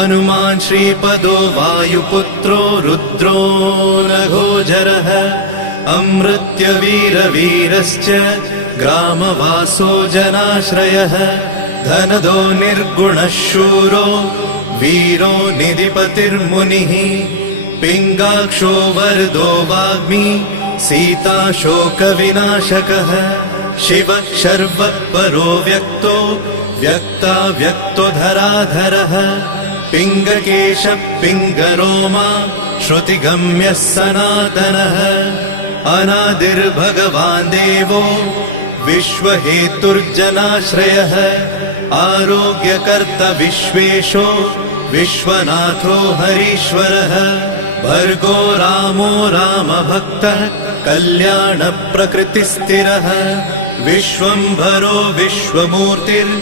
हनुमान् श्रीपदो वायुपुत्रो रुद्रो नघोजरः अमृत्यवीरवीरश्च ग्रामवासो जनाश्रयः धनदो निर्गुणः शूरो वीरो निधिपतिर्मुनिः पिङ्गाक्षो वरदो वाग्मी सीताशोकविनाशकः शिवः शर्वपरो व्यक्तो व्यक्ताव्यक्तो धराधरः पिङ्गकेशः पिङ्गरोमा श्रुतिगम्यः सनातनः अनादिर्भगवान् देवो विश्वहेतुर्जनाश्रयः आरोग्यकर्ता विश्वेशो विश्वनाथो हरीश्वरः भर्गो रामो रामभक्तः कल्याणप्रकृतिस्थिरः विश्वम्भरो विश्वमूर्तिर्